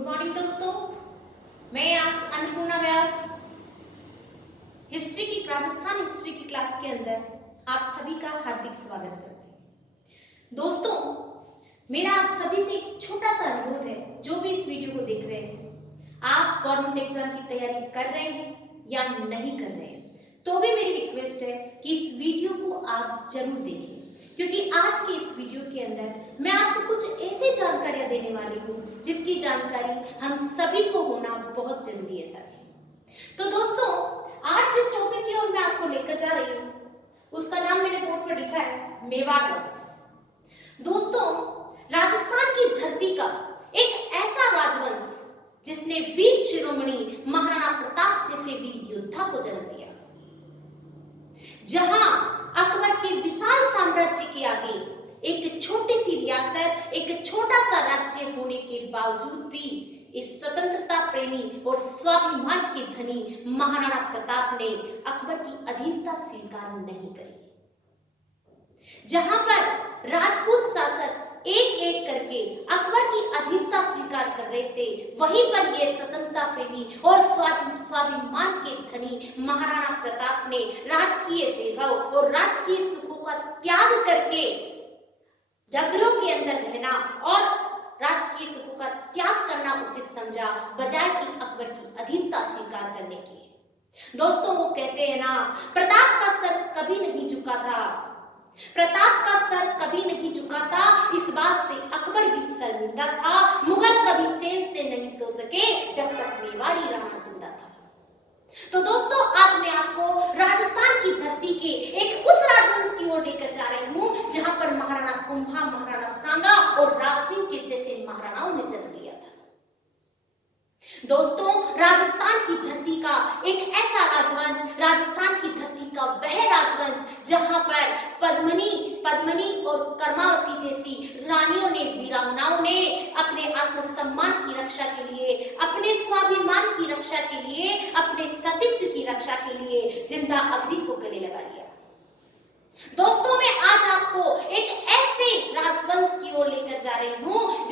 Good morning दोस्तों, मैं आज अन्नपूर्णा व्यास राजस्थान हिस्ट्री की क्लास के अंदर आप सभी का हार्दिक स्वागत करती हूँ। दोस्तों, मेरा आप सभी से एक छोटा सा अनुरोध है, जो भी इस वीडियो को देख रहे हैं, आप गवर्नमेंट एग्जाम की तैयारी कर रहे हैं या नहीं कर रहे हैं, तो भी मेरी रिक्वेस्ट है कि इस वीडियो को आप जरूर देखें, क्योंकि आज के इस वीडियो के अंदर मैं आपको कुछ ऐसी जानकारियां देने वाली हूँ जिसकी जानकारी हम सभी को होना बहुत जरूरी है साथी। तो दोस्तों, आज जिस टॉपिक की ओर मैं आपको लेकर जा रही हूँ उसका नाम मैंने बोर्ड पर लिखा है मेवाड़ वंश। दोस्तों, राजस्थान की धरती का एक ऐसा राजवंश जिसने वीर शिरोमणि महाराणा प्रताप जैसे वीर योद्धा को जन्म दिया, जहां अकबर के विशाल साम्राज्य के आगे एक छोटी सी रियासत, एक छोटा सा राज्य होने के बावजूद भी इस स्वतंत्रता प्रेमी और स्वाभिमान के धनी महाराणा प्रताप ने अकबर की अधीनता स्वीकार नहीं करी। जहां पर राजपूत शासक एक एक करके अकबर की अधीनता स्वीकार कर रहे थे, वहीं पर ये स्वतंत्रता प्रेमी और स्वाभिमान के धनी महाराणा प्रताप ने राजकीय वैभव और राजकीय सुखों का त्याग करके जंगलों के अंदर रहना और राजकीय सुखों का त्याग करना उचित समझा, बजाय कि अकबर की अधीनता स्वीकार करने के। दोस्तों, वो कहते हैं ना, प्रताप का सर कभी नहीं झुका था, प्रताप का सर कभी नहीं झुका था, इस बात से अकबर भी शर्मिंदा था। मुगल कभी चैन से नहीं सो सके जब तक मेवाड़ी राणा जिंदा था। तो दोस्तों, आज मैं आपको राजस्थान की धरती के एक उस राजवंश की ओर लेकर जा रही हूँ जहां पर महाराणा कुंभा, महाराणा सांगा और राज सिंह के जैसे महाराणाओं ने जन्म लिया था। दोस्तों, राजस्थान की धरती का एक ऐसा राजवंश, राजस्थान की धरती का वह राजवंश जहां पर पद्मिनी और कर्मावती जैसी रानियों ने, वीरांगनाओं ने अपने आत्मसम्मान की रक्षा के लिए, अपने स्वाभिमान की रक्षा के लिए, अपने सतीत्व की रक्षा के लिए जिंदा अग्नि को गले लगा लिया। दोस्तों, मैं आज आपको एक ऐसे राजवंश की ओर लेकर जा रही हूं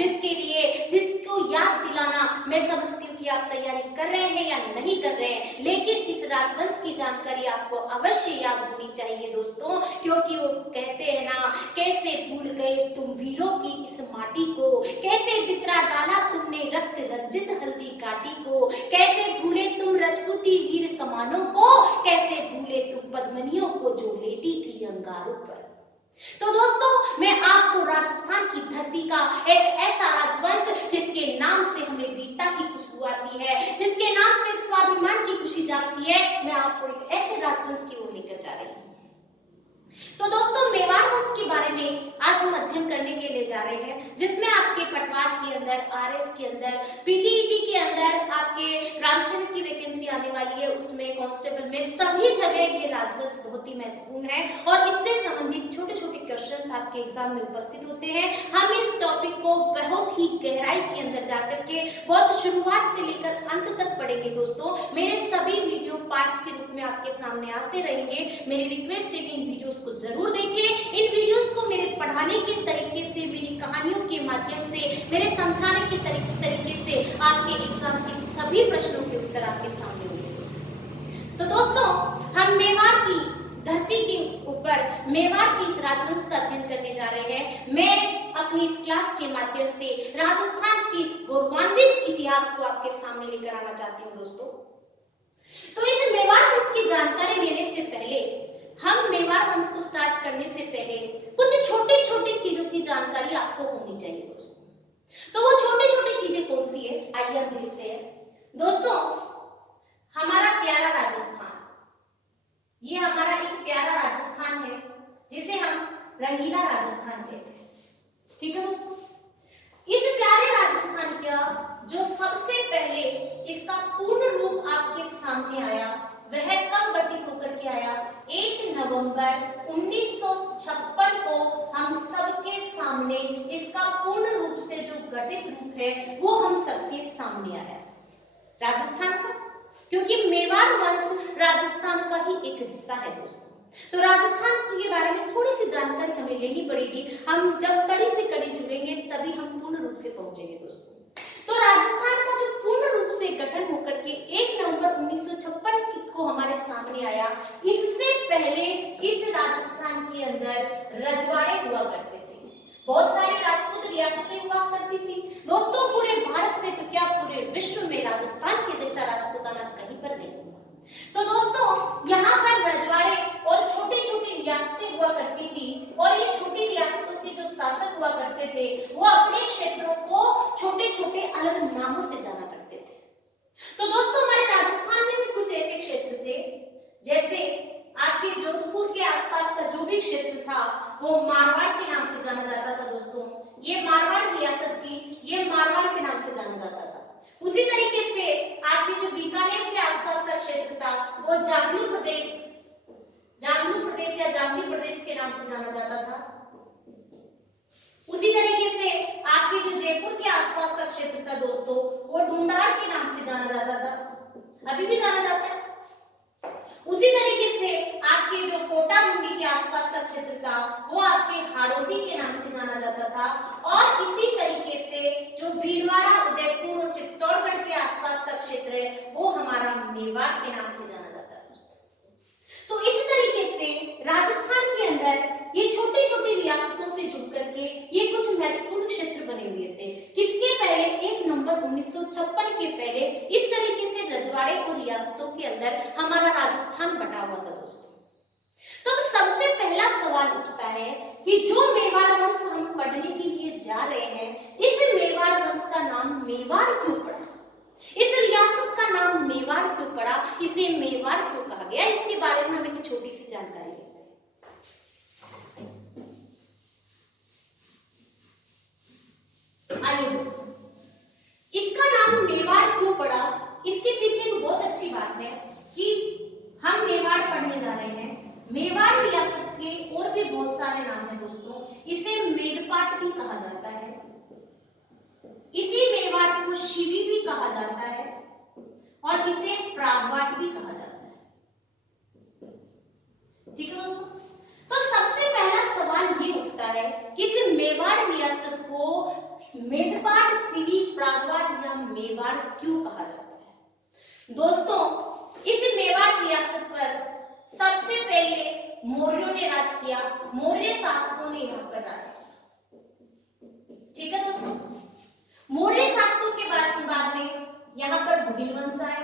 जिसको याद दिलाना, मैं समझती हूँ कि आप तैयारी कर रहे हैं या नहीं कर रहे हैं, लेकिन इस राजवंश की जानकारी आपको अवश्य याद होनी चाहिए दोस्तों, क्योंकि वो कहते हैं ना, कैसे भूल गए तुम वीरों की इस माटी को, कैसे बिसरा डाला तुमने रक्त रंजित हल्दी घाटी को, कैसे भूले तुम रजपूती वीर कमानों को, कैसे भूले तुम पद्मनियों को जो लेटी थी अंगारों पर। तो दोस्तों, मैं आपको राजस्थान की धरती का एक ऐसा राजवंश जिसके नाम से हमें वीरता की खुशबू आती है, जिसके नाम से स्वाभिमान की खुशी जागती है, मैं आपको एक ऐसे राजवंश की ओर लेकर जा रही हूँ। तो दोस्तों, मेवाड़ वंश के बारे में आज हम अध्ययन करने के लिए जा रहे हैं, जिसमें आपके पटवार के अंदर, आरएस के अंदर, पीटीईटी के अंदर आपके ग्राम सेवक की वैकेंसी आने वाली है, उसमें कांस्टेबल में सभी जगह ये राजवंश बहुत ही महत्वपूर्ण है और इससे संबंधित छोटे छोटे क्वेश्चंस आपके एग्जाम में उपस्थित होते हैं। हम इस टॉपिक को बहुत ही गहराई के अंदर जाकर के बहुत शुरुआत से लेकर अंत तक पढ़ेंगे। दोस्तों, मेरे सभी वीडियो पार्ट्स के रूप में आपके सामने आते रहेंगे। मेरी रिक्वेस्ट है कि इन वीडियोस को जरूर देखें। इन वीडियोस को मेरे पढ़ाने के तरीके से, मेरी कहानियों के माध्यम से, मेरे समझाने के तरीके से आपके एग्जाम के सभी प्रश्नों के उत्तर आपके सामने होंगे। तो दोस्तों, हम मेवाड़ की धरती के ऊपर मेवाड़ की इस राजवंश का अध्ययन करने जा रहे हैं। मैं अपनी इस क्लास के माध्यम से राजस्थान के इस गौरवान्वित इतिहास को आपके सामने लेकर आना चाहती हूँ। दोस्तों, तो इस मेवाड़ वंश की जानकारी लेने से पहले, हम मेवाड़ वंश को स्टार्ट करने से पहले कुछ छोटी छोटी चीजों की जानकारी आपको होनी चाहिए। दोस्तों, तो वो छोटी छोटी चीजें कौन सी है, आइए हम देखते हैं। दोस्तों, हमारा प्यारा राजस्थान, ये हमारा एक प्यारा राजस्थान है जिसे हम रंगीला राजस्थान कहते हैं। ठीक है दोस्तों, इस प्यारे राजस्थान का जो सबसे पहले इसका पूर्ण रूप आपके सामने आया, वह कब गठित होकर के आया? 1 नवंबर 1956 को हम सबके सामने इसका पूर्ण रूप से जो गठित रूप है वो हम सबके सामने आया राजस्थान का, क्योंकि मेवाड़ वंश राजस्थान का ही एक हिस्सा है। दोस्तों, तो राजस्थान के बारे में थोड़ी सी जानकारी हमें लेनी पड़ेगी। हम जब कड़ी से कड़ी जुड़ेंगे तभी हम पूर्ण रूप से पहुंचेंगे। दोस्तों, तो राजस्थान सामने आया। इससे पहले इस राजस्थान के अंदर रजवाड़े हुआ करते थे। बहुत सारी राजपूत रियासतें हुआ करती थी दोस्तों। पूरे भारत में तो क्या पूरे विश्व में राजस्थान के जैसा राजपूताना कहीं पर नहीं हुआ। तो दोस्तों यहाँ पर रजवाड़े और छोटी छोटी रियासतें हुआ करती थी और ये छोटी रियासतों के जो शासक हुआ करते थे वो अपने क्षेत्रों को छोटे छोटे अलग नामों से जाना करते थे। तो दोस्तों हमारे राजस्थान में भी कुछ ऐसे क्षेत्र थे, जैसे आपके जोधपुर के आसपास का जो भी क्षेत्र था वो मारवाड़ के नाम से जाना जाता था दोस्तों। ये मारवाड़ रियासत थी, ये मारवाड़ के नाम से जाना जाता था। उसी तरीके से आपके जो बीकानेर के आसपास का क्षेत्र था वो जागलू प्रदेश या जागली प्रदेश के नाम से जाना जाता था। उसी तरीके से आपके जो जयपुर के आसपास का क्षेत्र था दोस्तों वो ढूंढाड़ के नाम से जाना जाता था, अभी भी जाना जाता है। उसी तरीके से आपके जो कोटा बूंदी के आसपास का क्षेत्र था वो आपके हाड़ौती के नाम से जाना जाता था। और इसी तरीके से जो भीलवाड़ा, उदयपुर और चित्तौड़गढ़ के आसपास का क्षेत्र है वो हमारा मेवाड़ के नाम से जाना जाता है दोस्तों। तो इस तरीके से राजस्थान के अंदर ये छोटी छोटी रियासतों से जुड़ करके ये कुछ महत्वपूर्ण क्षेत्र बने हुए थे। किसके पहले 1 नवंबर 1956 के पहले इस तरीके से रजवाड़े और रियासतों के अंदर हमारा राजस्थान बटा हुआ था दोस्तों। तो सबसे पहला सवाल उठता है कि जो मेवाड़ वंश हम पढ़ने के लिए जा रहे हैं, इस मेवाड़ वंश का नाम मेवाड़ क्यों पड़ा, इस रियासत का नाम मेवाड़ क्यों पड़ा, इसे मेवाड़ क्यों कहा गया, इसके बारे में हम एक छोटी सी जानकारी लेते हैं। आइए दोस्तों, इसका नाम मेवाड़ क्यों पड़ा, इसके पीछे बहुत अच्छी बात है कि हम मेवाड़ पढ़ने जा रहे हैं। मेवाड़ रियासत के और भी बहुत सारे नाम हैं दोस्तों। इसे मेदपाट भी कहा जाता है, इसी मेवाड़ को शिवी भी कहा जाता है और इसे प्रागवाट भी कहा जाता है। ठीक है दोस्तों। तो सबसे पहला सवाल ये उठता है कि इस मेवाड़ रियासत को मेदपाट, शिवी, प्रागवाट या मेवाड़ क्यों कहा जाता है। दोस्तों इस मेवाड़ रियासत पर सबसे पहले मौर्यों ने राज किया, मौर्य शासकों ने यहाँ पर राज किया। ठीक है दोस्तों। मौर्य शासकों के बाद में यहाँ पर गुहिल वंश आया,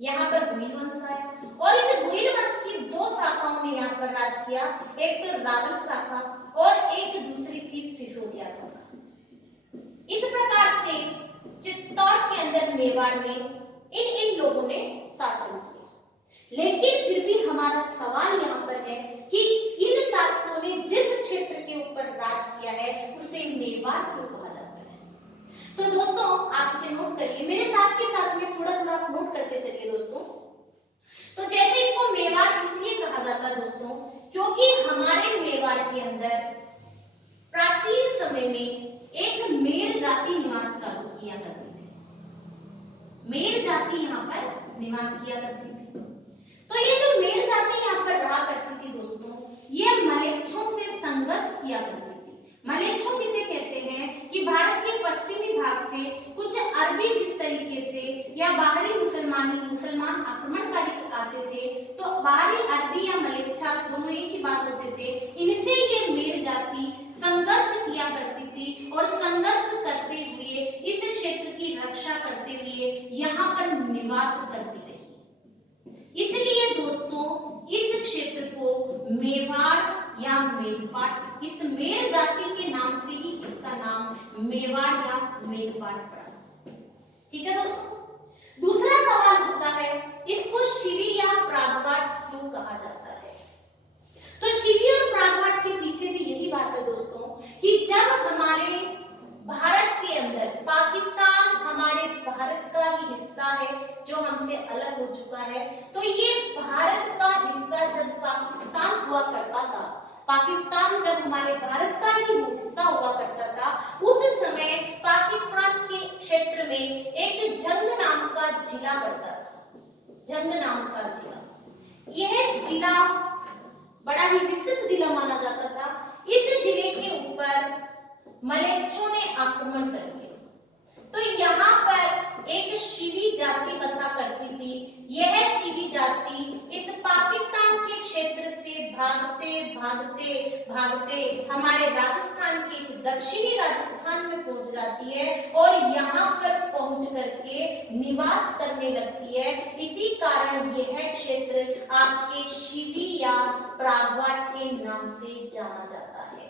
यहाँ पर गुहिल वंश आया और इस गुहिल वंश की 2 शाखाओं ने यहाँ पर राज किया, एक तो रावल शाखा और एक दूसरी थी सिसोदिया शाखा। इस प्रकार से चित्तौड़ के अंदर मेवाड़ में इन लोगों ने शासन किया। लेकिन फिर भी हमारा सवाल यहाँ पर है कि इन शासकों ने जिस क्षेत्र के ऊपर राज किया है उसे मेवाड़ क्यों कहा जाता है। तो दोस्तों आप इसे नोट करिए, मेरे साथ के साथ में थोड़ा थोड़ा नोट करते चलिए दोस्तों। तो जैसे इसको मेवाड़ इसलिए कहा जाता है दोस्तों क्योंकि हमारे मेवाड़ के अंदर प्राचीन समय में एक मेर जाति निवास किया करती थी। मेर जाति यहाँ पर निवास किया करती थी। तो ये जो मेर जाति यहाँ पर रहा करती थी दोस्तों, ये मलेच्छों से संघर्ष किया करती थी। मलेच्छों किसे कहते हैं कि भारत के पश्चिमी भाग से कुछ अरबी जिस तरीके से या बाहरी मुसलमान आक्रमणकारी आते थे, तो बाहरी अरबी या मलेच्छा दोनों एक ही बात होते थे। इनसे ये मेर जाति संघर्ष किया करती थी और संघर्ष करते हुए इस क्षेत्र की रक्षा करते हुए यहाँ पर निवास करती रही। इसलिए दोस्तों इस क्षेत्र को मेवाड़ या मेदपाट, इस मेर जाति के नाम से ही इसका नाम मेवाड़ या मेदपाट पड़ा। ठीक है दोस्तों। दूसरा सवाल उठता है इसको शिवी या प्रागवाट क्यों कहा जाता है। तो शिवी और प्रागवाट के पीछे भी यही बात है दोस्तों कि जब हमारे भारत के अंदर पाकिस्तान हमारे भारत का ही हिस्सा है जो हमसे अलग हो चुका है, तो ये भारत का हिस्सा जब पाकिस्तान हुआ करता था, पाकिस्तान जब हमारे भारत का ही हिस्सा हुआ करता था, उस समय पाकिस्तान के क्षेत्र में एक जंग नाम का जिला पड़ता था। जंग नाम का जिला, यह जिला बड़ा ही विकसित जिला माना जाता था। इस जिले के ऊपर मलेच्छों ने आक्रमण कर दिया। तो यहाँ पर एक शिवी जाति बसा करती थी। यह शिवी जाति इस पाकिस्तान के क्षेत्र से भागते भागते भागते हमारे राजस्थान के इस दक्षिणी राजस्थान में पहुंच जाती है और यहाँ पर पहुंच करके निवास करने लगती है। इसी कारण यह क्षेत्र आपके शिवी या प्रागवाट के नाम से जाना जाता है।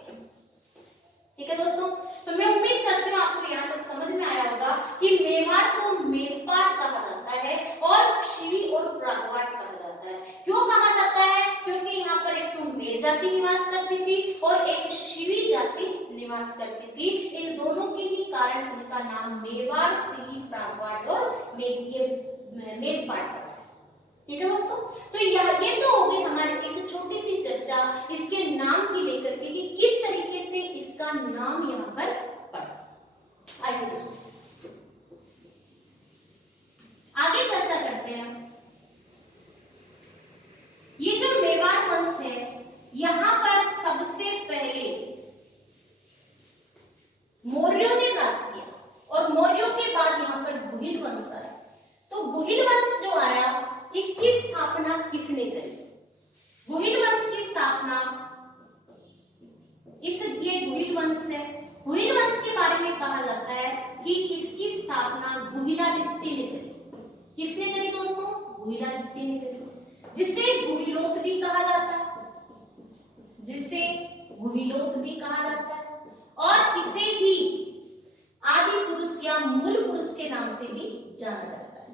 ठीक है दोस्तों, तो मैं उम्मीद करती हूँ आपको यहाँ तक समझ में आया होगा कि मेवाड़ को मेरपाट कहा जाता है और शिवी और प्रागवाट कहा जाता है। क्यों कहा जाता है? क्योंकि यहाँ पर एक तो मेर जाति निवास करती थी और एक शिवी जाति निवास करती थी। इन दोनों के ही कारण उनका नाम मेवाड़, शिवी, प्रागवाट और मेरपाट पड़ा। ठीक है दोस्तों, तो ये तो हो गई हमारी एक छोटी सी चर्चा इसके नाम की लेकर के कि किस तरीके से इसका नाम यहाँ पर पड़ा। आइए दोस्तों आगे चर्चा करते हैं। ये जो मेवाड़ वंश है यहाँ पर सबसे पहले मौर्यों ने राज किया और मौर्यों के बाद यहाँ पर गुहिल वंश आया। तो गुहिल वंश जो आया इसकी स्थापना किसने करी? गुहिल वंश की स्थापना ये गुहिल वंश है। गुहिल वंश के बारे में कहा जाता है कि इसकी स्थापना गुहिलादित्य ने करी। किसने करी दोस्तों? गुहिलादित्य ने करी, जिसे गुहिलोक भी कहा जाता है, जिसे गुहिलोक भी कहा जाता है और इसे ही आदि पुरुष या मूल पुरुष के नाम से भी जाना जाता है।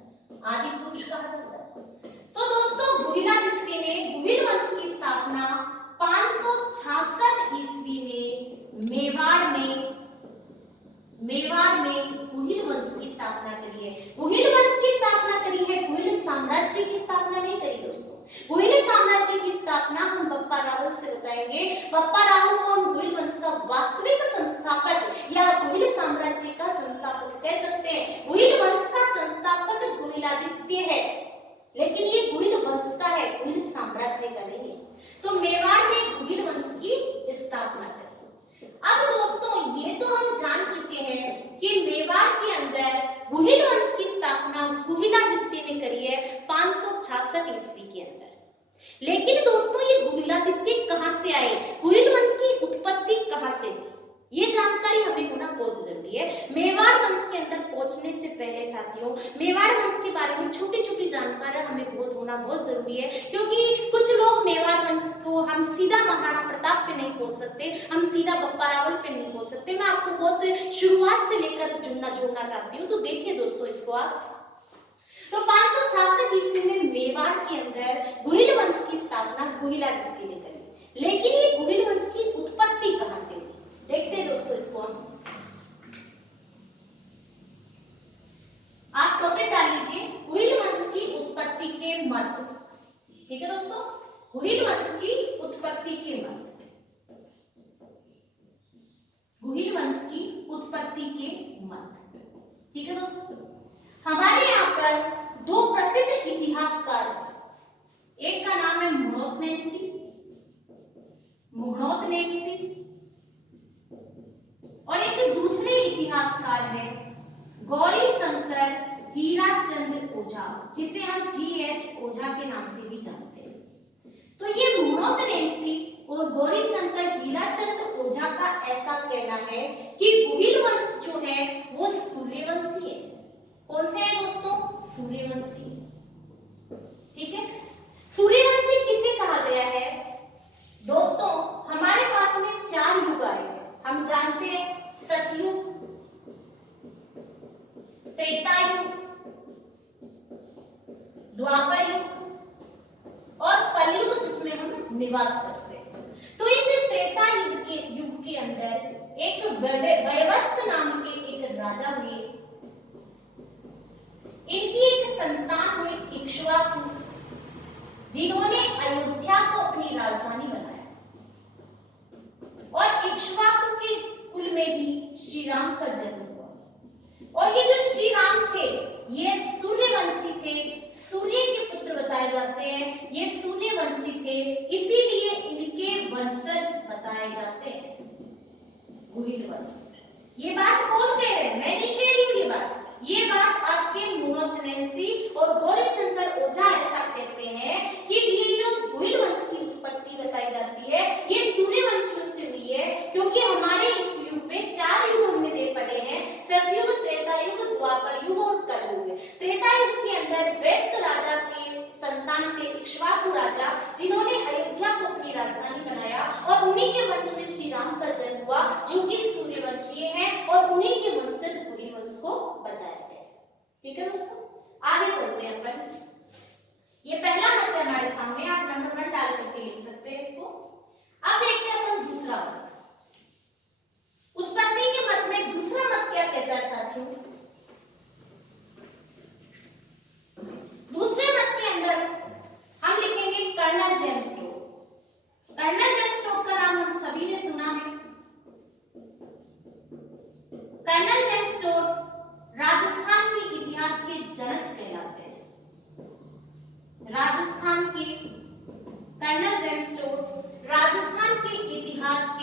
आदि पुरुष कहा जाता है। तो दोस्तों गुहिलादित्य ने गुहिल वंश की स्थापना 566 ईस्वी में मेवाड़ में गुहिल वंश की स्थापना करी है। गुहिल वंश की स्थापना करी है, गुहिल साम्राज्य की स्थापना नहीं करी दोस्तों। गुहिल साम्राज्य की स्थापना हम बप्पा रावल से बताएंगे। बप्पा रावल को हम गुहिल वंश का वास्तविक संस्थापक या गुहिल साम्राज्य का संस्थापक कह सकते हैं। गुहिल वंश का संस्थापक गुहिलादित्य है, लेकिन ये गुहिल वंश का है, गुहिल साम्राज्य का नहीं है। तो मेवाड़ में गुहिल वंश की स्थापना करी। अब दोस्तों ये तो हम जान चुके हैं कि मेवाड़ के अंदर गुहिल वंश की स्थापना गुहिलादित्य ने करी है 566 ईस्वी के अंदर। लेकिन दोस्तों ये गुहिलादित्य कहां से आए? गुहिल वंश की उत्पत्ति कहां से? ये जानकारी हमें होना बहुत जरूरी है। मेवाड़ वंश के अंदर पहुंचने से पहले साथियों मेवाड़ वंश के बारे में छोटी छोटी जानकारी हमें बहुत जरूरी है, क्योंकि कुछ लोग मेवाड़ वंश को हम सीधा महाराणा प्रताप पे नहीं पहुंच सकते, हम सीधा बप्पा रावल पे नहीं पहुंच सकते। मैं आपको बहुत शुरुआत से लेकर जोड़ना चाहती हूँ। तो देखिए दोस्तों इसको आप, तो 566 ईस्वी में मेवाड़ के अंदर गुहिल वंश की स्थापना गुहिलादित्य ने करी। लेकिन ये गुहिल वंश की उत्पत्ति कहां से हुई? देखते हैं दोस्तों इसको आप टॉपिक डाल लीजिए गुहिल वंश की उत्पत्ति के मत। ठीक है दोस्तों, गुहिल वंश की उत्पत्ति के मत, गुहिल वंश की उत्पत्ति के मत। ठीक है दोस्तों, हमारे यहाँ पर दो प्रसिद्ध इतिहासकार, एक का नाम है मुहणोत नेन्सी और एक दूसरे इतिहासकार है गौरी शंकर हीराचंद ओझा, जिसे हम GH ओझा के नाम से भी जानते हैं। तो ये मुहणोत नेन्सी और गौरी शंकर हीराचंद ओझा का ऐसा कहना है कि गुहिल वंश जो है वो सूर्यवंशी है। कौन से है दोस्तों? सूर्यवंशी। ठीक है, सूर्यवंशी किसे कहा गया है दोस्तों? हमारे पास में 4 युग आए हैं। हम जानते हैं सतयुग, त्रेता युग, द्वापर युग और कलयुग जिसमें हम निवास करते हैं। तो इस त्रेता युग के अंदर एक वयवस्थ नाम के एक राजा हुए। इनकी एक संतान हुई इक्ष्वाकु, जिन्होंने अयोध्या को अपनी राजधानी बनाया और इक्ष्वाकु के कुल में ही श्री राम का जन्म हुआ। और ये जो श्री राम थे ये सूर्यवंशी थे, सूर्य के पुत्र बताए जाते हैं। ये सूर्यवंशी थे, इसीलिए इनके वंशज बताए जाते हैं गुहिल वंश। ये बात कौन कह रहे हैं? मैं नहीं कह रही हूँ ये बात आपके वर्तमान थे इक्ष्वाकु राजा, जिन्होंने अयोध्या को अपनी राजधानी बनाया और उन्हीं के वंश में श्री राम का जन्म हुआ, जो कि सूर्यवंशीय हैं और उन्हीं के वंशज कुलीन वंश को बताया गया। ठीक है दोस्तों, आगे चलते हैं अपन। ये पहला मत है हमारे सामने, आप नंबर 1 डाल करके लिख सकते हैं इसको। अब देखते हैं अपन दूसरा मत। उत्पत्ति के मत में दूसरा मत क्या कहता है साथियों? दूसरे मत के अंदर हम लिखेंगे colonel James Tod. Colonel James Tod का नाम हम सभी ने सुना है। कर्नल जेम्स टोड राजस्थान के इतिहास के जनक कहलाते हैं। राजस्थान के कर्नल जेम्स टोड राजस्थान के इतिहास के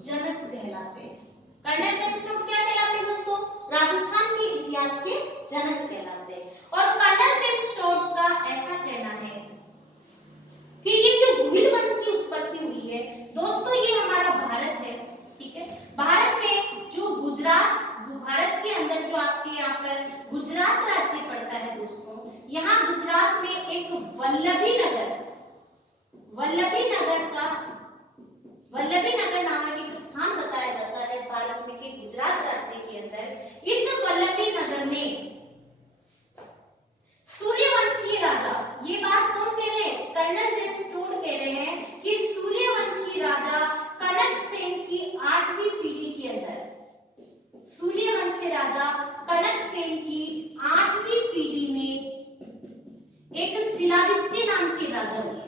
जनक कहलाते हैं। कर्नल जेम्स टोड क्या कहलाते हैं दोस्तों? राजस्थान के इतिहास के जनक कहलाते हैं। और कर्नल जेम्स टोड का ऐसा कहना है कि ये जो गुहिल वंश की उत्पत्ति हुई है दोस्तों, ये हमारा भारत है। ठीक है, भारत में जो गुजरात, भारत के अंदर जो आपके यहाँ पर गुजरात राज्य पड़ता है दोस्तों, यहाँ गुजरात में एक वल्लभी नगर नामक एक स्थान बताया जाता है भारत में के गुजरात राज्य के अंदर। इस वल्लभी नगर में सूर्यवंशीय राजा, ये बात कौन कह रहे हैं? कर्नल जेम्स टोड कह रहे हैं कि सूर्यवंशी राजा कनक सेन की 8वीं पीढ़ी के अंदर, सूर्यवंशी राजा कनक सेन की 8वीं पीढ़ी में एक शिलादित्य नाम के राजा हुए।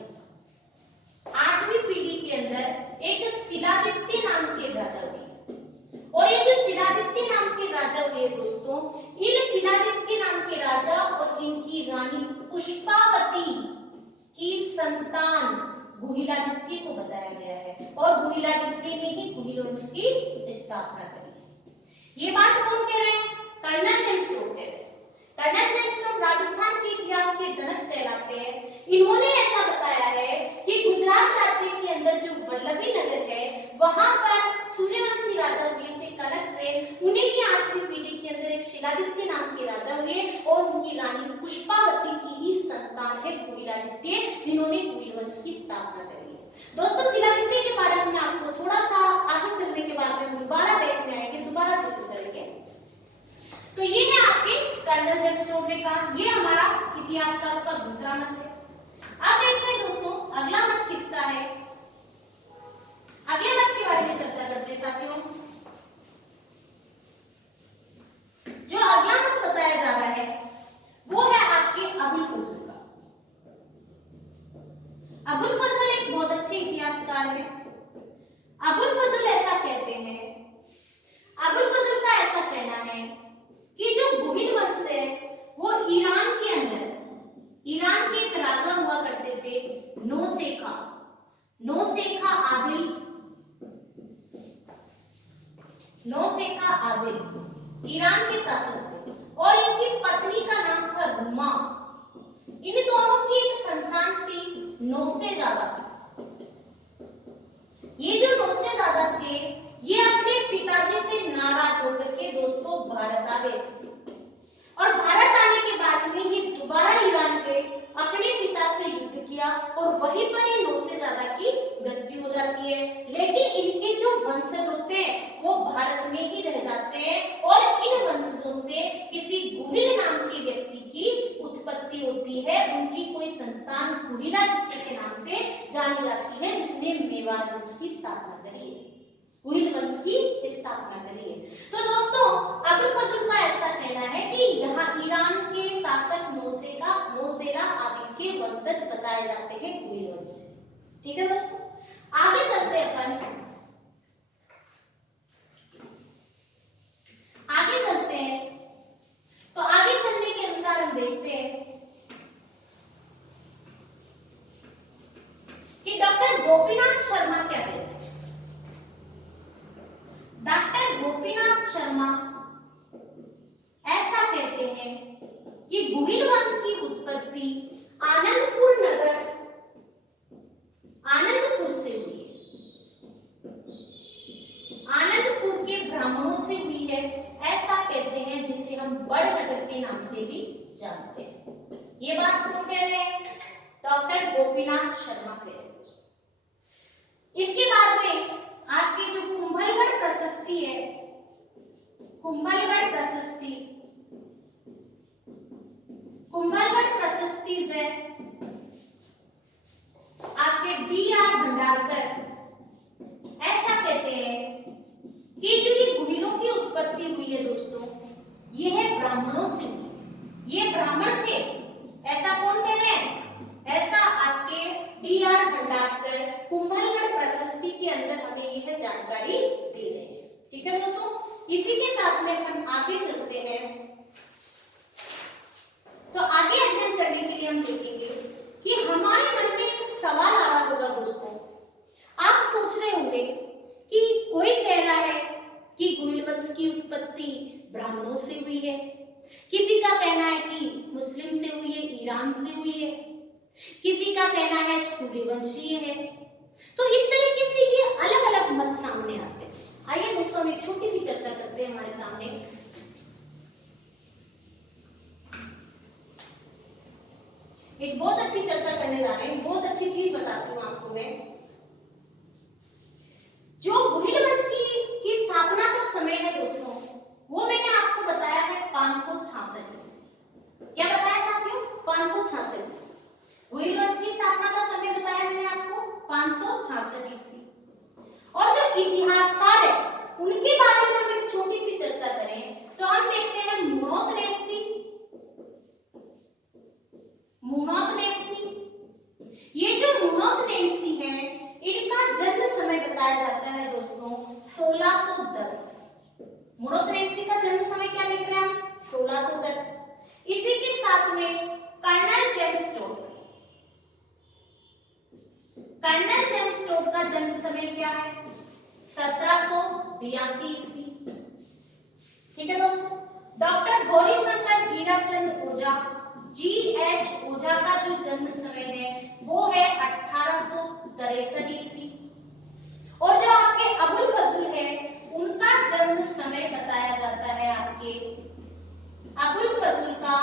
8वीं पीढ़ी के अंदर एक शिलादित्य नाम के राजा हुए। और ये जो शिलादित्य नाम के राजा हुए दोस्तों, इन शिलादित्य नाम के राजा और इनकी रानी पुष्पावती की संतान गुहिलादित्य को बताया गया है और गुहिलादित्य ने ही गुहिल वंश की स्थापना करी है। ये बात कौन कह रहे हैं? कर्नल जेम्स टोड कह रहे हैं। कर्नल जेम्स टोड राजस्थान के इतिहास के जनक कहलाते हैं। इन्होंने ऐसा बताया है कि गुजरात राज्य के अंदर जो वल्लभी नगर है वहां पर सूर्यवंशी राजा हुए थे कनक सेन, उन्हीं की 8वीं पीढ़ी के अंदर एक शिलादित्य नाम के राजा हुए और उनकी रानी पुष्पावती की ही संतान है गुहिलादित्य, जिन्होंने गुहिल वंश की स्थापना करी है। दोस्तों, शिलादित्य के बारे में आपको थोड़ा सा आगे चलने के बाद में दोबारा देखने आएंगे, दोबारा जिक्र करेंगे। तो ये है आपके कर्नल जेम्स टोड ने कहा, ये हमारा इतिहासकारों का दूसरा मत है। अब देखते हैं दोस्तों अगला मत किसका है। अगले मत के बारे में चर्चा करते हैं साथियों। जो अगला मत बताया जा रहा है वो है आपके अबुल फजल का। अबुल फजल एक बहुत अच्छे इतिहासकार है। अबुल फजल ऐसा कहते हैं, अबुल फजल का ऐसा कहना है कि जो गुहिल वंश है वो ईरान के अंदर, ईरान के एक राजा हुआ करते थे नौसेखा, नौसेखा आदिल ईरान के शासक थे और इनकी पत्नी का नाम था रुमा। इन दोनों की एक संतान थी नौसेजादा। ये जो नौसेजादा थे ये अपने पिताजी से नाराज होकर के दोस्तों भारत आ गए और भारत आने के बाद में ये दोबारा ईरान गए, अपने पिता से युद्ध किया और वहीं पर ये नौसेजादा की मृत्यु हो जाती है। लेकिन इनके जो वंशज होते हैं वो भारत में ही रह जाते हैं और इन वंशजों से किसी गुहिल नाम के व्यक्ति की उत्पत्ति होती है। उनकी कोई संतान गुहिलादित्य के नाम से जानी जाती है, जिसने मेवाड़ वंश की स्थापना करी है, गुहिल वंश की स्थापना करी है। तो दोस्तों अबुल फजल का ऐसा कहना है कि यहाँ ईरान के शासक नौसेरा आदिल के वंशज बताए जाते हैं गुहिल वंश। ठीक है दोस्तों, आगे चलते हैं अपन। आगे चलते हैं तो आगे चलने के अनुसार हम देखते हैं कि डॉक्टर गोपीनाथ शर्मा क्या कहते हैं। डॉक्टर गोपीनाथ शर्मा ऐसा कहते हैं कि गुहिल वंश की उत्पत्ति आनंदपुर से हुई है, आनंदपुर के ब्राह्मणों से हुई है, ऐसा कहते हैं, जिसे हम बड़नगर के नाम से उत्पत्ति हुई है दोस्तों, ये है ब्राह्मणों से हुई। ये ब्राह्मण थे, ऐसा कौन कह रहे हैं? ऐसा आपके D.R. भंडारकर कुंभलगढ़ प्रशस्ति के अंदर हमें यह जानकारी दे रहे हैं। ठीक है दोस्तों, इसी के साथ में हम आगे चलते हैं। तो आगे अध्ययन करने के लिए हम देखेंगे कि हमारे मन में एक सवाल आ रहा होगा दोस्तों। आप सोच रहे होंगे कि कोई कह रहा है कि गुहिल वंश की उत्पत्ति ब्राह्मणों से हुई है, किसी का कहना है कि मुस्लिम से हुई है, ईरान से हुई है, किसी का कहना है सूर्यवंशीय है। तो इस तरीके से ये अलग अलग मत सामने आते हैं। आइए दोस्तों हम एक छोटी सी चर्चा करते हैं हमारे सामने। एक बहुत अच्छी चर्चा करने जा रहे हैं, बहुत अच्छी चीज बताती हूँ आपको मैं। जो गुहिल वंश की स्थापना का समय है दोस्तों, वो मैंने आपको बताया है 566। क्या बताया साथियों? 566। गुहिल वंश की स्थापना का समय बताया मैंने आपको 566 ईस्वी। और जो इतिहासकार है उनके बारे में हम एक छोटी सी चर्चा करें तो हम देखते हैं मुनोत नेत्सी। ये जो मुनोत नेत्सी है, इनका जन्म समय बताया जाता है दोस्तों 1610। मुनोत नेत्सी का जन्म समय क्या देख रहे हैं हम? 1610। इसी के साथ में कर्नल जेम्स टोड का जन्म समय क्या है? 1782 ईस्वी। ठीक है दोस्तों। डॉक्टर गौरीशंकर हीराचंद ओझा GH ओझा का जो जन्म समय है वो है 1863 ईस्वी। और जो आपके अबुल फजल है उनका जन्म समय बताया जाता है, आपके अबुल फजल का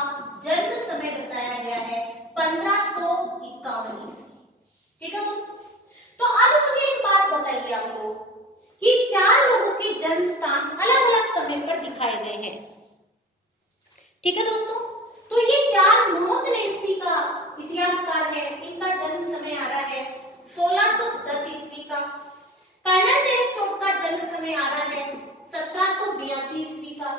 जन्म समय बताया गया है 1551 ईस्वी। ठीक है दोस्तों। तो अब मुझे एक बात बताइए आपको कि 4 लोगों के जन्म स्थान अलग अलग समय पर दिखाए गए हैं। ठीक है दोस्तों। तो ये 4 मुनोत नेत्सी का इतिहासकार है, इनका जन्म समय आ रहा है 1610 ईस्वी का। कर्नल जेम्स टोड का जन्म समय आ रहा है 1782 ईस्वी का।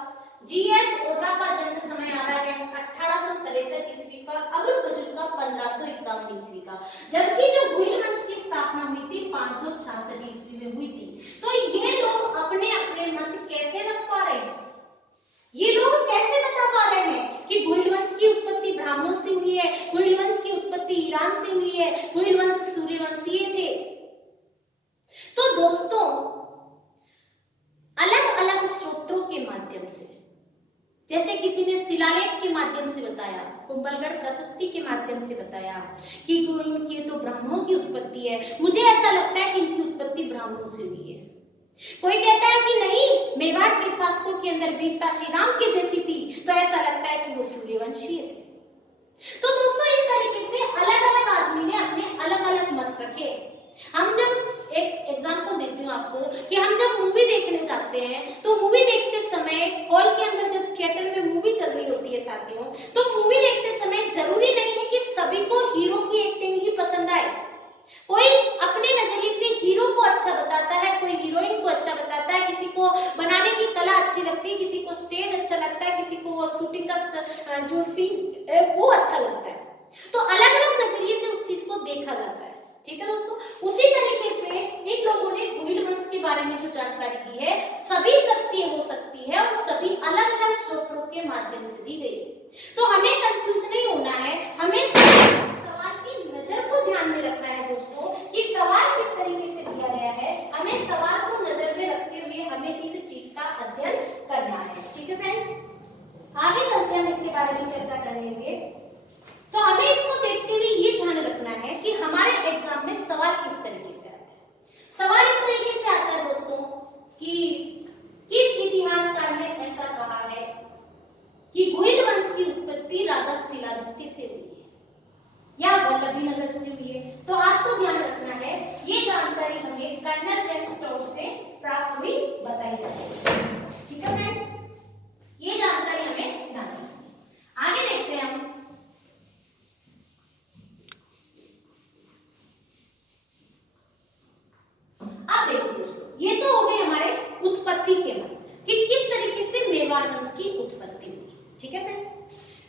GH ओझा का जन्म समय आ रहा है 1863 ईस्वी का। अबुल फजल का 1551 ईस्वी का। जबकि जो गुहिल वंश की स्थापना हुई थी 566 ईस्वी में हुई थी। तो ये लोग अपने अपने मत कैसे रख पा रहे हैं? ये लोग कैसे बता पा रहे हैं कि गुहिल वंश की उत्पत्ति ब्राह्मणों से हुई है, गुहिल वंश की उत्पत्ति ईरान से हुई है, गुहिल वंश सूर्यवंशीय थे? तो दोस्तों अलग अलग स्रोतों के माध्यम से, जैसे किसी ने शिलालेख के माध्यम से बताया, कुंभलगढ़ प्रशस्ति के माध्यम से बताया कि इनकी तो ब्राह्मणों की उत्पत्ति है, मुझे ऐसा लगता है कि इनकी उत्पत्ति ब्राह्मणों से हुई है। कोई कहता है कि नहीं, मेवाड़ के शासकों के अंदर वीरता श्री राम के जैसी थी, तो ऐसा लगता है कि वो सूर्यवंशीय थे। तो दोस्तों इस तरीके से अलग अलग आदमी ने अपने अलग अलग मत रखे। हम जब एक एग्जांपल देती हूँ आपको कि हम जब मूवी देखने जाते हैं तो मूवी देखते समय हॉल के अंदर जब थिएटर में मूवी चल रही होती है साथियों, तो मूवी देखते समय जरूरी नहीं है कि सभी को हीरो की एक्टिंग ही पसंद आए। कोई अपने नजरिए से हीरो को अच्छा बताता है, कोई हीरोइन को अच्छा बताता है, किसी को बनाने की कला अच्छी लगती है, किसी को स्टेज अच्छा लगता है, किसी को शूटिंग का जो सीन है वो अच्छा लगता है। तो अलग अलग नजरिए से उस चीज को देखा जाता है। ठीक है दोस्तों। उसी तरीके से इन लोगों ने गुहिल वंश के बारे में जो जानकारी दी है सभी सत्य हो सकती है और सभी अलग अलग स्रोतों के माध्यम से दी गई है। तो हमें कंफ्यूज नहीं होना है, हमें सवाल की नजर को ध्यान में रखना है दोस्तों कि सवाल किस तरीके से दिया गया है। हमें सवाल को नजर में रखते हुए हमें इस चीज का अध्ययन करना है। ठीक है फ्रेंड्स, आगे चलते हैं, हम इसके बारे में चर्चा करेंगे। तो हमें इसको देखते हुए ये ध्यान रखना है कि हमारे एग्जाम में सवाल किस तरीके से आता है। सवाल इस तरीके से आता है दोस्तों कि किस इतिहासकार ने ऐसा कहा है कि गुहिल वंश की उत्पत्ति राजा शिलादित्य से हुई है या वल्लभी नगर से हुई है। तो आपको ध्यान रखना है ये जानकारी हमें कर्नल जेम्स टोड से प्राप्त हुई बताई जाती है। ठीक है फ्रेंड्स, ये जानकारी हमें ध्यान रखनी है। आगे देखते हैं हम। अब देखो दोस्तों, ये तो हो गए हमारे उत्पत्ति के मत कि किस तरीके से मेवाड़ वंश की उत्पत्ति हुई। ठीक है फ्रेंड्स,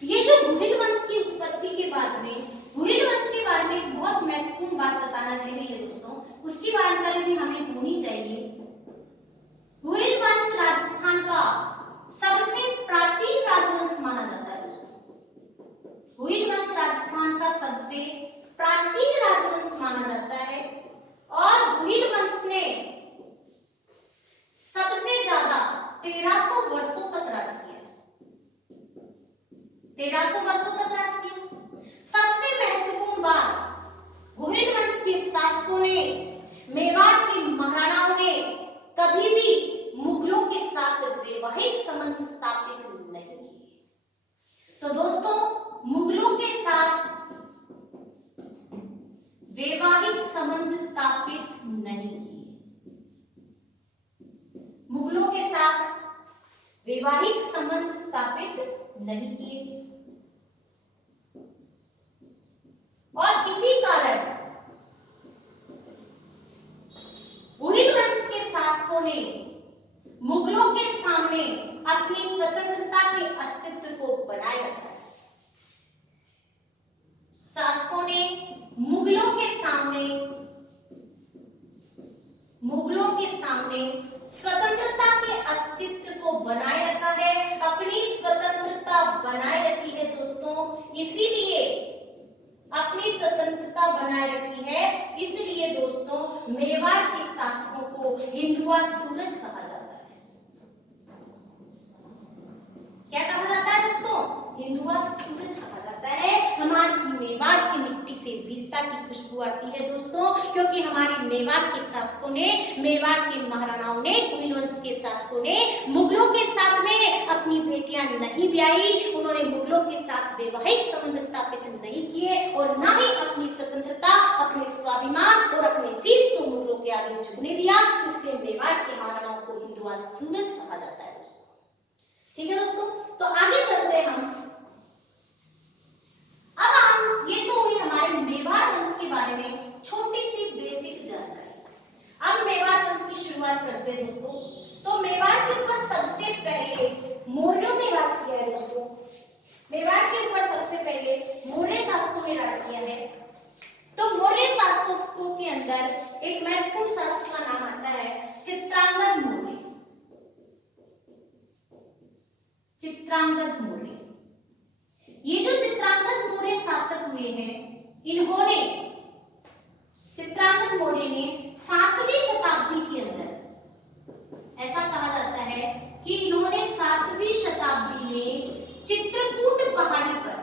ये जो गुहिल वंश की उत्पत्ति के बाद में गुहिल वंश के बारे में एक बहुत महत्वपूर्ण बात बताना रह गई है दोस्तों, उसकी जानकारी भी हमें होनी चाहिए। गुहिल वंश राजस्थान का सबसे प्राचीन राजवंश माना जाता है दोस्तों। गुहिल वंश राजस्थान का सबसे प्राचीन राजवंश माना जाता है और गुहिल वंश ने सबसे ज्यादा 1300 वर्षों तक राज किया। 1300 वर्षों तक राज किया। सबसे महत्वपूर्ण बात, गुहिल वंश के शासकों ने, मेवाड़ के महाराणाओं ने कभी भी मुगलों के साथ वैवाहिक संबंध स्थापित नहीं किए। तो दोस्तों, मुगलों के साथ वैवाहिक संबंध स्थापित नहीं किए। मुगलों के साथ वैवाहिक संबंध स्थापित नहीं किए और इसी कारण गुहिल वंश के शासकों ने मुगलों के सामने अपनी स्वतंत्रता के अस्तित्व को बनाए रखा है। शासकों ने मुगलों के सामने स्वतंत्रता के अस्तित्व को बनाए रखा है, अपनी स्वतंत्रता बनाए रखी है दोस्तों। इसीलिए अपनी स्वतंत्रता बनाए रखी है, इसलिए दोस्तों मेवाड़ के शासकों को हिंदुआ सूरज कहा जाता है। क्या कहा जाता है दोस्तों? हिंदुआ सूरज कहा जाता है। हमारी मेवाड़ की मिट्टी से वीरता की खुशबू आती है दोस्तों, क्योंकि हमारी मेवाड़ के शासकों ने, मेवाड़ के महाराणाओं ने, गुहिल वंश के शासकों ने मुगलों के साथ में अपनी बेटियां नहीं ब्याही, उन्होंने मुगलों के साथ वैवाहिक संबंध स्थापित नहीं किए और ना ही अपनी स्वतंत्रता, अपने स्वाभिमान और अपने शीश को मुगलों के आगे झुकने दिया। इसलिए मेवाड़ के महाराणाओं को हिंदुआ सूरज कहा जाता है दोस्तों। ठीक है दोस्तों, तो आगे चलते हैं हम। अब हम, ये तो हुई हमारे मेवाड़ वंश के बारे में छोटी सी बेसिक जानकारी। अब मेवाड़ वंश की शुरुआत करते हैं दोस्तों। तो मेवाड़ के ऊपर सबसे पहले मौर्यों ने राज किया है दोस्तों। मेवाड़ के ऊपर सबसे पहले मौर्य शासकों ने राज किया है। तो मौर्य शासकों के अंदर एक महत्वपूर्ण शासक का नाम आता है चित्रांगद मौर्य। चित्रांगद मौर्य, ये जो चित्रांगद मौर्य शासक हुए हैं, इन्होंने, चित्रांगद मौर्य ने 7वीं शताब्दी के अंदर, ऐसा कहा जाता है कि इन्होंने 7वीं शताब्दी में चित्रकूट पहाड़ी पर,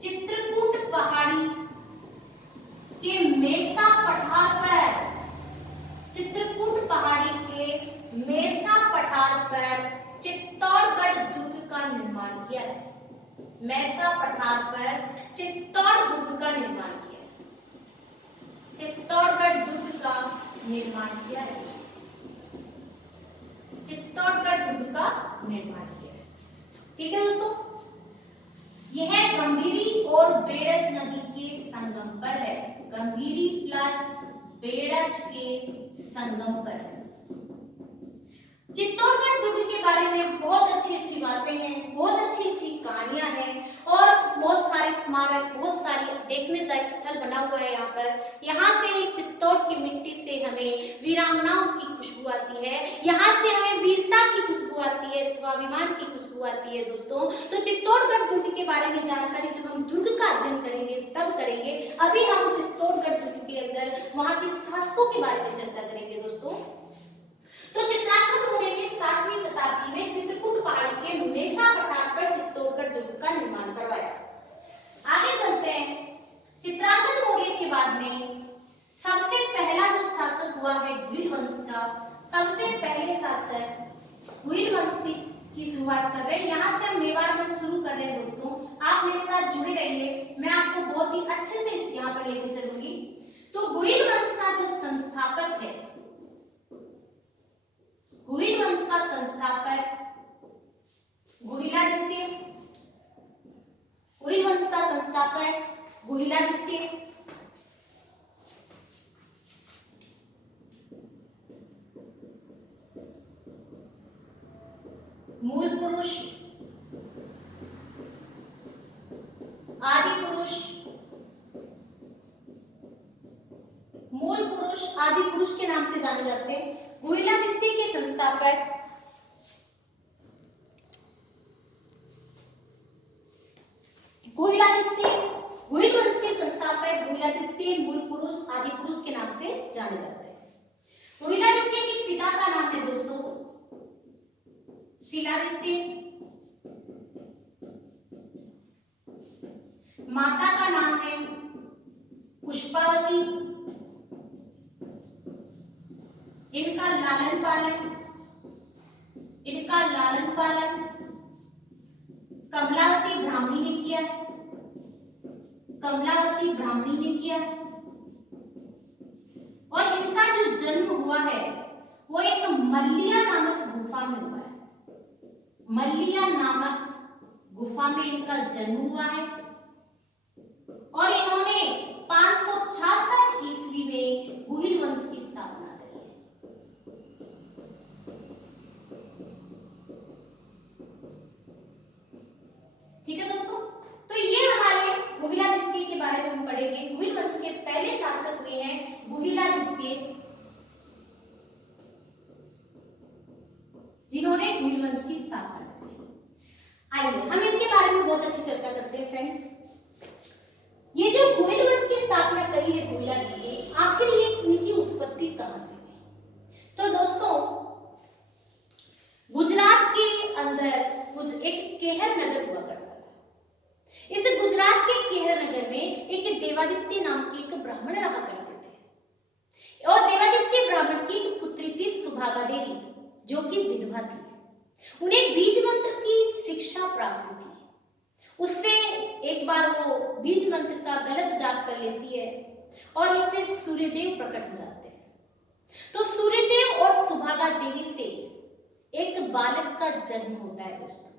चित्रकूट पहाड़ी के मेसा पठार पर, चित्रकूट पहाड़ी के मेसा पठार पर चित्तौड़गढ़ दुर्ग का निर्माण किया है। मेसा पठार पर चित्तौड़ दुर्ग का निर्माण किया है। चित्तौड़गढ़ दुर्ग का निर्माण किया है। चित्तौड़गढ़ दुर्ग का निर्माण किया है। ठीक है दोस्तों, यह गंभीरी और बेड़ज नदी के संगम पर है। गंभीरी प्लस बेड़ज के संगम पर है। चित्तौड़गढ़ दुर्ग के बारे में बहुत अच्छी बातें हैं, बहुत अच्छी कहानियां हैं और बहुत सारे स्मारक, बहुत सारी देखने लायक स्थल बना हुआ है यहाँ पर। यहाँ से चित्तौड़ की मिट्टी से हमें वीरांगनाओं की खुशबू आती है, यहाँ से हमें वीरता की खुशबू आती है, स्वाभिमान की खुशबू आती है दोस्तों। तो चित्तौड़गढ़ दुर्ग के बारे में जानकारी जब हम दुर्ग का अध्ययन करेंगे तब करेंगे। अभी हम चित्तौड़गढ़ दुर्ग के अंदर वहाँ के शासकों के बारे में चर्चा करेंगे दोस्तों। तो चित्रांगद मौर्य ने 7वीं शताब्दी में चित्रकूट पहाड़ी के मेसा पठार पर चित्तौड़गढ़ दुर्ग का निर्माण करवाया। आगे चलते हैं। चित्रांगद मौर्य के बाद में सबसे पहला जो शासक हुआ है गुहिल वंश का, सबसे पहले शासक गुहिल वंश की शुरुआत कर रहे हैं। यहाँ से हम मेवाड़ वंश शुरू कर रहे हैं दोस्तों। आप मेरे साथ जुड़े रहिए, मैं आपको बहुत ही अच्छे से यहाँ पर लेके चलूंगी। तो गुहिल वंश का जो संस्थापक है, गुहिल वंश का संस्थापक गुहिलादित्य, गुहिल वंश का संस्थापक गुहिलादित्य। मूल पुरुष, आदि पुरुष, मूल पुरुष, आदि पुरुष के नाम से जाने जाते हैं। गुहिलादित्य के संस्थापक गुहिलादित्य, गुहिल वंश के संस्थापक गुहिलादित्य मूल पुरुष, आदि पुरुष के नाम से जाने जाते हैं। गुहिलादित्य के पिता का नाम है दोस्तों शीलादित्य, माता का नाम है पुष्पावती। इनका लालन पालन कमलावती ब्राह्मणी ने किया है, कमलावती ब्राह्मणी ने किया है। और इनका जो जन्म हुआ है वो एक मल्लिया नामक गुफा में हुआ है, मल्लिया नामक गुफा में इनका जन्म हुआ है। और इन्होंने 566 ईस्वी में गुहिल वंश की स्थापना करी है। ठीक है दोस्तों, तो ये हमारे गुहिलादित्य के बारे में हम पढ़ेंगे। गुहिल वंश के पहले शासक हुए हैं गुहिलादित्य, जिन्होंने गुहिल वंश की स्थापना करी। आइए हम इनके बारे में बहुत अच्छी चर्चा करते हैं फ्रेंड्स। ये जो गुहिल वंश की स्थापना करी है गुहिलादित्य, आखिर ये इनकी उत्पत्ति कहां से हुई? तो दोस्तों गुजरात के अंदर कुछ एक केहर नगर हुआ करता था। इस गुजरात के केहर नगर में एक देवादित्य नाम की एक ब्राह्मण रहा करते थे। और देवादित्य ब्राह्मण की एक पुत्री थी सुभागा देवी, जो कि विधवा थी। उन्हें बीज मंत्र की शिक्षा प्राप्त थी। उससे एक बार वो बीज मंत्र का गलत जाप कर लेती है और इससे सूर्यदेव प्रकट हो जाते हैं। तो सूर्यदेव और सुभागा देवी से एक बालक का जन्म होता है दोस्तों।